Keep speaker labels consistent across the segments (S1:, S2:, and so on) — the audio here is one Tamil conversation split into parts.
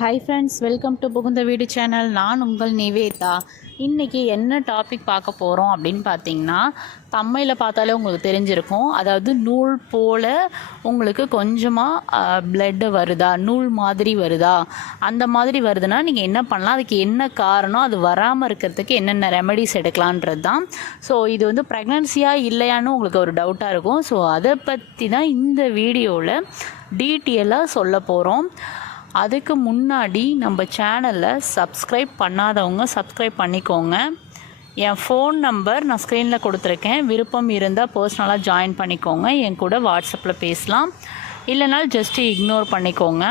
S1: ஹாய் ஃப்ரெண்ட்ஸ் வெல்கம் டு புகுந்த வீடு சேனல் நான் உங்கள் நிவேதா. இன்றைக்கி என்ன டாபிக் பார்க்க போகிறோம் அப்படின்னு பார்த்தீங்கன்னா தம்மையில் பார்த்தாலே உங்களுக்கு தெரிஞ்சிருக்கும். அதாவது நூல் போல் உங்களுக்கு கொஞ்சமாக பிளட்டு வருதா? நூல் மாதிரி வருதா? அந்த மாதிரி வருதுன்னா நீங்கள் என்ன பண்ணலாம்? அதுக்கு என்ன காரணம்? அது வராமல் இருக்கிறதுக்கு என்னென்ன ரெமெடிஸ் எடுக்கலான்றது தான். ஸோ இது வந்து ப்ரெக்னன்சியாக இல்லையான்னு உங்களுக்கு ஒரு டவுட்டாக இருக்கும். ஸோ அதை பற்றி தான் இந்த வீடியோவில் டீட்டெயிலாக சொல்ல போகிறோம் அதுக்கு முன்னாடி நம்ம சேனலை சப்ஸ்கிரைப் பண்ணாதவங்க சப்ஸ்கிரைப் பண்ணிக்கோங்க. என் ஃபோன் நம்பர் நான் ஸ்க்ரீனில் கொடுத்துருக்கேன். விருப்பம் இருந்தால் பர்சனலாக ஜாயின் பண்ணிக்கோங்க. என் கூட வாட்ஸ்அப்பில் பேசலாம். இல்லைனாலும் ஜஸ்ட்டு இக்னோர் பண்ணிக்கோங்க.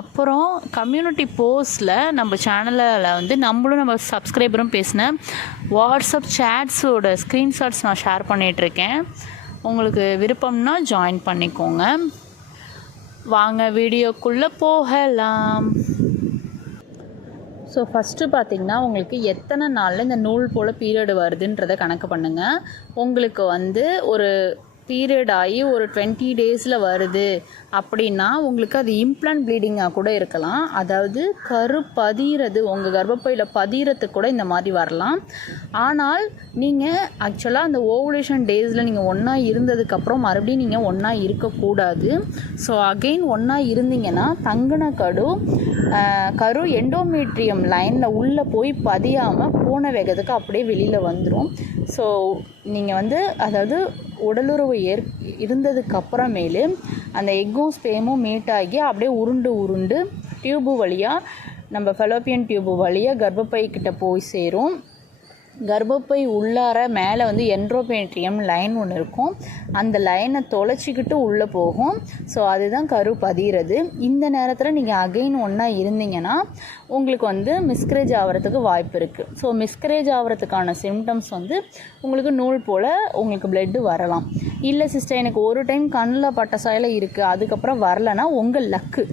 S1: அப்புறம் கம்யூனிட்டி போஸ்ட்டில் நம்ம சேனலில் வந்து நம்மளும் நம்ம சப்ஸ்கிரைபரும் பேசின வாட்ஸ்அப் சேட்ஸோட ஸ்க்ரீன்ஷாட்ஸ் நான் ஷேர் பண்ணிகிட்ருக்கேன் உங்களுக்கு விருப்பம்னா ஜாயின் பண்ணிக்கோங்க. வாங்க வீடியோக்குள்ளே போகலாம். ஸோ ஃபஸ்ட்டு பார்த்தீங்கன்னா உங்களுக்கு எத்தனை நாளில் இந்த நூல் போல் பீரியடு வருதுன்றதை கணக்கு பண்ணுங்கள் உங்களுக்கு வந்து ஒரு பீரியட் ஆகி ஒரு டுவெண்ட்டி டேஸில் வருது. அப்படின்னா உங்களுக்கு அது இம்ப்ளான்ட் ப்ளீடிங்காக கூட இருக்கலாம். அதாவது கரு பதிகிறது உங்கள் கர்ப்பப்பையில் பதிகிறதுக்கு கூட இந்த மாதிரி வரலாம். ஆனால் நீங்கள் ஆக்சுவலாக அந்த ஓவுலேஷன் டேஸில் நீங்கள் ஒன்றா இருந்ததுக்கப்புறம் மறுபடியும் நீங்கள் ஒன்றா இருக்கக்கூடாது. ஸோ அகெயின் ஒன்றா இருந்தீங்கன்னா தங்கின கடு கரு எண்டோமீட்ரியம் லைனில் உள்ளே போய் பதியாமல் போன வேகத்துக்கு அப்படியே வெளியில் வந்துடும் ஸோ நீங்கள் வந்து அதாவது உடலுறவு ஏற் இருந்ததுக்கு அப்புறமேலு அந்த எக்கும் ஸ்பேமும் மீட் ஆகி அப்படியே உருண்டு உருண்டு டியூபு வழியாக நம்ம ஃபெலோப்பியன் டியூபு வழியாக கர்ப்பப்பை கிட்ட போய் சேரும். கர்ப்பப்பை உள்ளார மேலே வந்து என்ட்ரோபேட்ரியம் லைன் ஒன்று இருக்கும். அந்த லைனை தொலைச்சிக்கிட்டு உள்ளே போகும். ஸோ அதுதான் கரு பதிகிறது. இந்த நேரத்தில் நீங்கள் அகைன் ஒன்றா இருந்தீங்கன்னா உங்களுக்கு வந்து மிஸ்கரேஜ் ஆகிறதுக்கு வாய்ப்பு இருக்குது ஸோ மிஸ்கரேஜ் ஆகிறதுக்கான சிம்டம்ஸ் வந்து உங்களுக்கு நூல் போல் உங்களுக்கு பிளட்டு வரலாம். இல்லை சிஸ்டர் எனக்கு ஒரு டைம் கண்ணில் பட்ட இருக்குது அதுக்கப்புறம் வரலன்னா உங்கள் லக்கு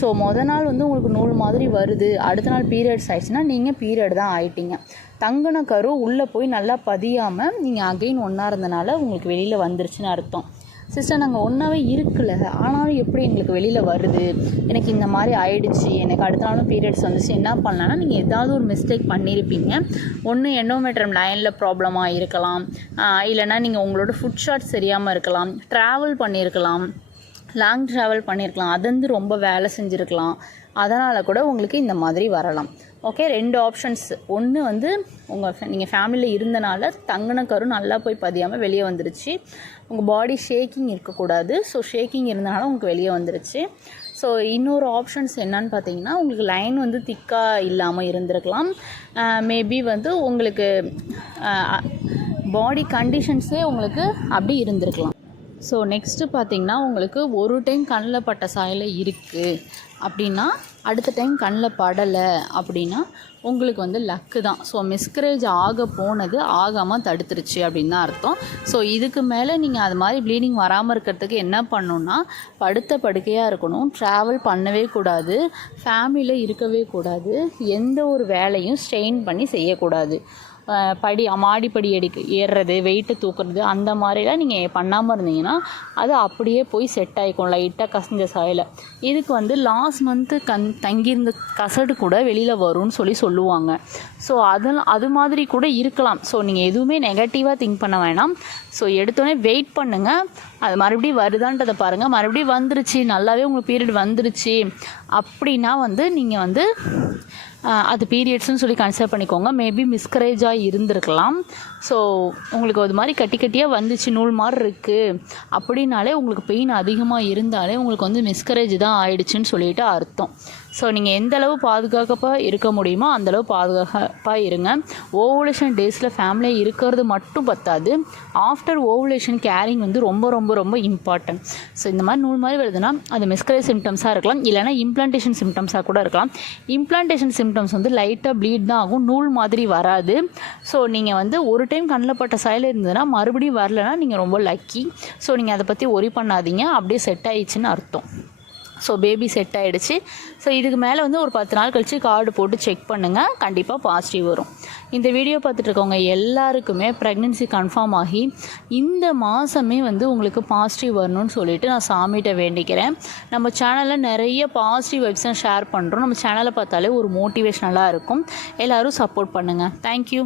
S1: ஸோ மொதல் நாள் வந்து உங்களுக்கு நூல் மாதிரி வருது. அடுத்த நாள் பீரியட்ஸ் ஆயிடுச்சுன்னா நீங்கள் பீரியட் தான் ஆயிட்டீங்க. தங்கின கரு உள்ளே போய் நல்லா பதியாமல் நீங்கள் அகைன் ஒன்றா இருந்தனால உங்களுக்கு வெளியில் வந்துருச்சுன்னு அர்த்தம். சிஸ்டர் நாங்கள் ஒன்றாவே இருக்கல. ஆனாலும் எப்படி எங்களுக்கு வெளியில் வருது? எனக்கு இந்த மாதிரி ஆயிடுச்சு. எனக்கு அடுத்த நாளும் பீரியட்ஸ் வந்துச்சு. என்ன பண்ணலான்னா நீங்கள் ஏதாவது ஒரு மிஸ்டேக் பண்ணியிருப்பீங்க ஒன்று எண்டோமீட்டரம் லைனில் ப்ராப்ளமாக இருக்கலாம். இல்லைனா இல்லைன்னா நீங்கள் உங்களோட ஃபுட் ஷாட் சரியாமல் இருக்கலாம். ட்ராவல் பண்ணியிருக்கலாம் லாங் ட்ராவல் பண்ணியிருக்கலாம் அது வந்து ரொம்ப வேலை செஞ்சுருக்கலாம். அதனால் கூட உங்களுக்கு இந்த மாதிரி வரலாம். ஓகே ரெண்டு ஆப்ஷன்ஸ் ஒன்று வந்து உங்கள் நீங்கள் ஃபேமிலியில் இருந்தனால தங்கின கரு நல்லா போய் பதியாமல் வெளியே வந்துருச்சு. உங்கள் பாடி ஷேக்கிங் இருக்கக்கூடாது. ஸோ ஷேக்கிங் இருந்தனால உங்களுக்கு வெளியே வந்துருச்சு. ஸோ இன்னொரு ஆப்ஷன்ஸ் என்னன்னு பார்த்தீங்கன்னா உங்களுக்கு லைன் வந்து திக்காக இல்லாமல் இருந்திருக்கலாம். மேபி வந்து உங்களுக்கு பாடி கண்டிஷன்ஸே உங்களுக்கு அப்படி இருந்திருக்கலாம். ஸோ நெக்ஸ்ட்டு பார்த்தீங்கன்னா உங்களுக்கு ஒரு டைம் கண்ணில் பட்ட சாயல இருக்குது அப்படின்னா அடுத்த டைம் கண்ணில் படலை அப்படின்னா உங்களுக்கு வந்து லக்கு தான். ஸோ மிஸ்கரேஜ் ஆக போனது ஆகாமல் தடுத்துருச்சு அப்படின்னு தான் அர்த்தம். ஸோ இதுக்கு மேலே நீங்கள் அது மாதிரி ப்ளீடிங் வராமல் இருக்கிறதுக்கு என்ன பண்ணணும்னா படுத்த படுக்கையாக இருக்கணும் ட்ராவல் பண்ணவே கூடாது ஃபேமிலியில் இருக்கவே கூடாது எந்த ஒரு வேலையும் ஸ்ட்ரெயின் பண்ணி செய்யக்கூடாது. படி மாடிப்படி எடுக்க ஏறுறது வெயிட்டு தூக்குறது அந்த மாதிரிலாம் நீங்கள் பண்ணாமல் இருந்தீங்கன்னா அது அப்படியே போய் செட் ஆகிக்கும் லைட்டாக கசஞ்ச சாயில். இதுக்கு வந்து லாஸ்ட் மந்த்து கண் தங்கியிருந்த கசடு கூட வெளியில் வரும்னு சொல்லி சொல்லுவாங்க. ஸோ அதெல்லாம் அது மாதிரி கூட இருக்கலாம். ஸோ நீங்கள் எதுவுமே நெகட்டிவாக திங்க் பண்ண வேணாம். ஸோ எடுத்தோடனே வெயிட் பண்ணுங்கள் அது மறுபடியும் வருதான்றதை பாருங்கள் மறுபடியும் வந்துருச்சு. நல்லாவே உங்களுக்கு பீரியட் வந்துருச்சு. அப்படின்னா வந்து நீங்கள் வந்து அது பீரியட்ஸ்னு சொல்லி கன்சிடர் பண்ணிக்கோங்க. மேபி மிஸ்கரேஜாக இருந்திருக்கலாம். ஸோ உங்களுக்கு அது மாதிரி கட்டி கட்டியாக வந்துச்சு நூல் மாதிரி இருக்குது அப்படின்னாலே உங்களுக்கு பெயின் அதிகமாக இருந்தாலே உங்களுக்கு வந்து மிஸ்கரேஜ் தான் ஆயிடுச்சுன்னு சொல்லிட்டு அர்த்தம். ஸோ நீங்கள் எந்த அளவு பாதுகாப்பாக இருக்க முடியுமோ அந்தளவு பாதுகாப்பாக இருங்க. ஓவுலேஷன் டேஸில் ஃபேமிலியாக இருக்கிறது மட்டும் பத்தாது. ஆஃப்டர் ஓவுலேஷன் கேரிங் வந்து ரொம்ப ரொம்ப ரொம்ப இம்பார்ட்டன்ட் ஸோ இந்த மாதிரி நூல் மாதிரி வருதுன்னா அது மிஸ்கரேஜ் சிம்டம்ஸாக இருக்கலாம். இல்லைனா இம்ப்ளான்டேஷன் சிம்டம்ஸாக கூட இருக்கலாம். இம்ப்ளான்டேஷன் சிம்டம்ஸ் வந்து லைட்டாக ப்ளீட் தான் ஆகும். நூல் மாதிரி வராது. ஸோ நீங்கள் வந்து ஒரு டைம் கண்ணில் பட்ட சாயல் இருந்ததுன்னா மறுபடியும் வரலனா நீங்கள் ரொம்ப லக்கி ஸோ நீங்கள் அதை பற்றி ஒரி பண்ணாதீங்க. அப்படியே செட் ஆயிடுச்சுன்னு அர்த்தம். ஸோ பேபி செட் ஆகிடுச்சு ஸோ இதுக்கு மேலே வந்து ஒரு பத்து நாள் கழித்து கார்டு போட்டு செக் பண்ணுங்கள் கண்டிப்பாக பாசிட்டிவ் வரும். இந்த வீடியோ பார்த்துட்டு இருக்கவங்க எல்லாருக்குமே ப்ரெக்னென்சி கன்ஃபார்ம் ஆகி இந்த மாதமே வந்து உங்களுக்கு பாசிட்டிவ் வரணும்னு சொல்லிட்டு நான் சாமிகிட்ட வேண்டிக்கிறேன். நம்ம சேனலில் நிறைய பாசிட்டிவ் வெப்ஸை ஷேர் பண்ணுறோம் நம்ம சேனலை பார்த்தாலே ஒரு மோட்டிவேஷனலாக இருக்கும். எல்லோரும் சப்போர்ட் பண்ணுங்கள் தேங்க்யூ